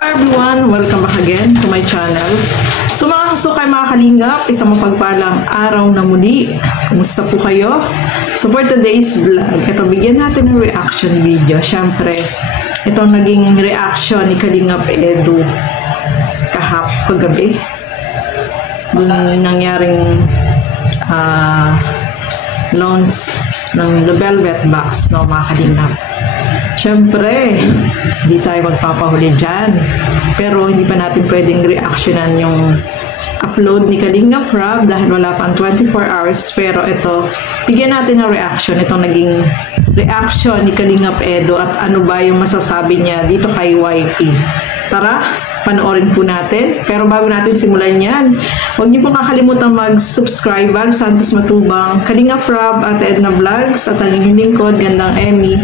Hi everyone! Welcome back again to my channel. So mga kasukay, mga kalingap, isang mapagpalang araw na muli. Kumusta po kayo? So for today's vlog, ito bigyan natin ng reaction video. Siyempre, itong naging reaction ni Kalingap Edu kagabi. Doon nangyaring launch ng The Velvet Box, no, mga kalingap. Siyempre, hindi tayo magpapahuli dyan. Pero hindi pa natin pwedeng reactionan yung upload ni Kalingap Rob dahil wala pang 24 hours. Pero ito, bigyan natin ng reaction. Itong naging reaction ni Kalingap Edu at ano ba yung masasabi niya dito kay YP. Tara, panoorin po natin. Pero bago natin simulan yan, huwag niyo po kakalimutan mag-subscribe. Val Santos Matubang, Kalingap Rob at Edna Vlogs at ang inyong lingkod, Gandang Emmy.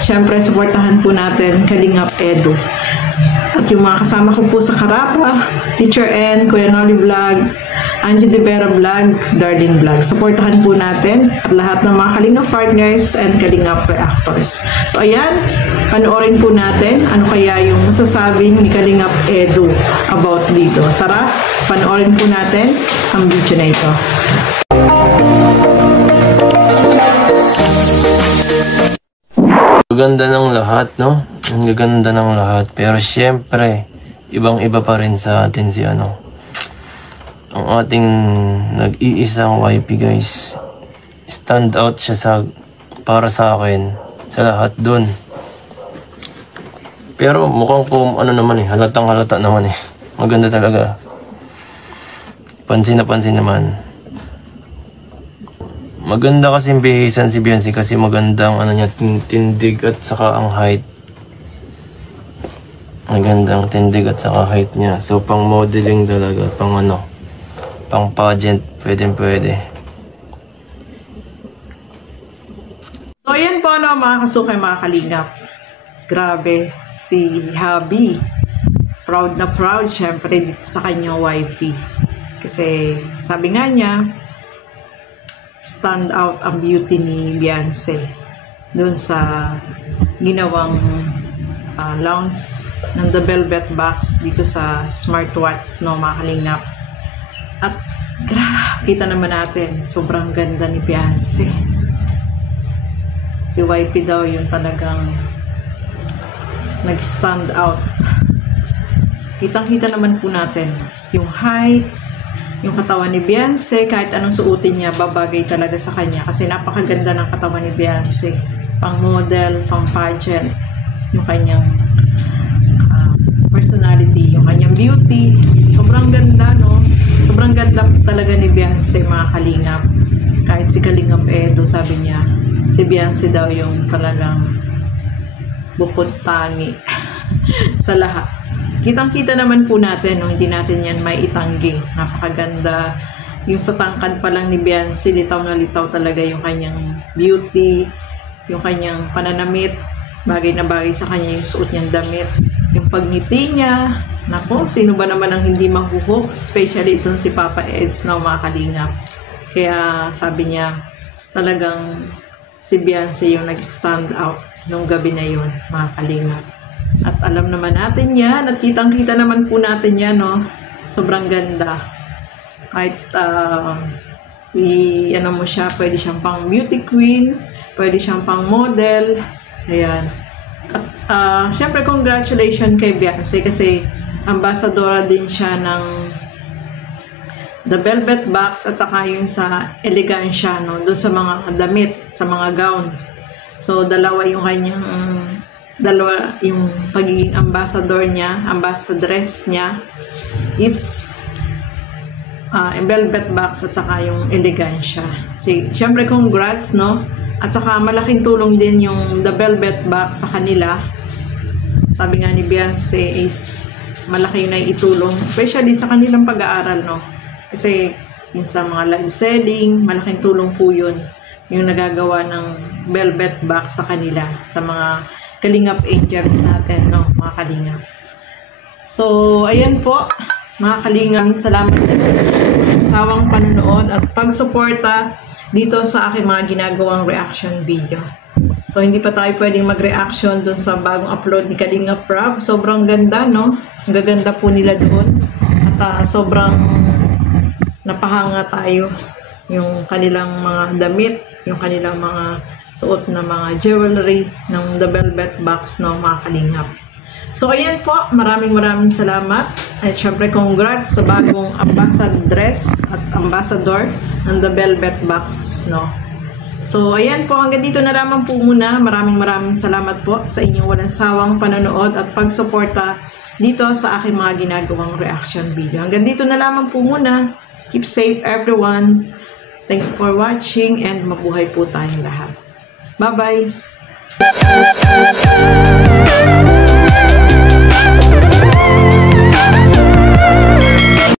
Siyempre, supportahan po natin Kalingap Edu. At yung mga kasama ko po sa Karapa, Teacher N, Kuya Nolly Vlog, Angie De Vera Vlog, Darlene Vlog. Supportahan po natin at lahat ng mga Kalingap partners and Kalingap reactors. So ayan, panoorin po natin ano kaya yung masasabi ni Kalingap Edu about dito. Tara, panoorin po natin ang video na ito. Ganda ng lahat, no? Ang gaganda ng lahat. Pero syempre, ibang-iba pa rin sa atin si ano. Ang ating nag-iisang YP, guys. Stand out siya para sa akin. Sa lahat dun. Pero mukhang ano naman eh. Halatang halata naman eh. Maganda talaga. Pansin na pansin naman. Maganda kasi bihisan si Beyonce kasi magandang ano niya, tindig at saka ang height. Magandang tindig at saka height niya. So pang modeling talaga, pang ano, pang pageant, pwede. So ayan po no, mga kasukay, mga kalingap. Grabe, si Habi. Proud na proud syempre dito sa kanyang wifey. Kasi sabi nga niya, stand out ang beauty ni Beyonce doon sa ginawang launch ng The Velvet Box dito sa smartwatch, no, mga kalingap. At kita naman natin, sobrang ganda ni Beyonce. Si YP daw yung talagang nag-stand out. Kitang-kita naman po natin yung height, yung katawan ni Beyonce, kahit anong suotin niya, babagay talaga sa kanya kasi napakaganda ng katawan ni Beyonce. Pang model, pang pageant, yung kanyang personality, yung kanyang beauty. Sobrang ganda, no? Sobrang ganda talaga ni Beyonce, mga kalingap. Kahit si Kalingap Edu, sabi niya, si Beyonce daw yung talagang bukod tangi sa lahat. Kitang-kita naman po natin, no? Hindi natin yan may itanggi. Napakaganda. Yung sa tangkad pa lang ni Beyonce, litaw na litaw talaga yung kanyang beauty, yung kanyang pananamit, bagay na bagay sa kanya yung suot niyang damit, yung pagngiti niya. Nako, sino ba naman ang hindi mahuhok? Especially itong si Papa Eds, no, mga kalingap. Kaya sabi niya, talagang si Beyonce yung nag-stand out nung gabi na yun, mga kalingap. At alam naman natin yan, at kitang-kita naman po natin yan, no? Sobrang ganda. Kahit, ano mo siya, pwede siyang pang beauty queen, pwede siyang pang model, ayan. At, syempre, congratulations kay Beyonce kasi ambassadora din siya ng The Velvet Box at saka yung sa elegansya, no? Doon sa mga damit, sa mga gown. So, dalawa yung pagiging ambassador niya, ambassadress niya is Velvet Box at saka yung elegansya. Siyempre, congrats, no? At saka malaking tulong din yung The Velvet Box sa kanila. Sabi nga ni Beyonce is malaki yung naitulong, especially sa kanilang pag-aaral, no? Kasi yung sa mga live selling, malaking tulong po yun yung nagagawa ng Velvet Box sa kanila, sa mga Kalingap Angels natin, no, mga kalingap. So, ayan po, mga kalingap, salamat po sa sawang panonood at pagsuporta dito sa aking mga ginagawang reaction video. So, hindi pa tayo pwedeng mag-reaction dun sa bagong upload ni Kalinga Prab. Sobrang ganda, no? Ang gaganda po nila doon. At sobrang napahanga tayo. Yung kanilang mga damit, yung kanilang mga suot na mga jewelry ng The Velvet Box, no, mga Kalingap. So, ayan po. Maraming salamat. At syempre, congrats sa bagong ambassadress at ambassador ng The Velvet Box, no. So, ayan po, hanggang dito na lamang po muna. Maraming salamat po sa inyong walang sawang panonood at pagsuporta dito sa aking mga ginagawang reaction video. Hanggang dito na lamang po muna. Keep safe everyone. Thank you for watching and mabuhay po tayong lahat. Bye-bye!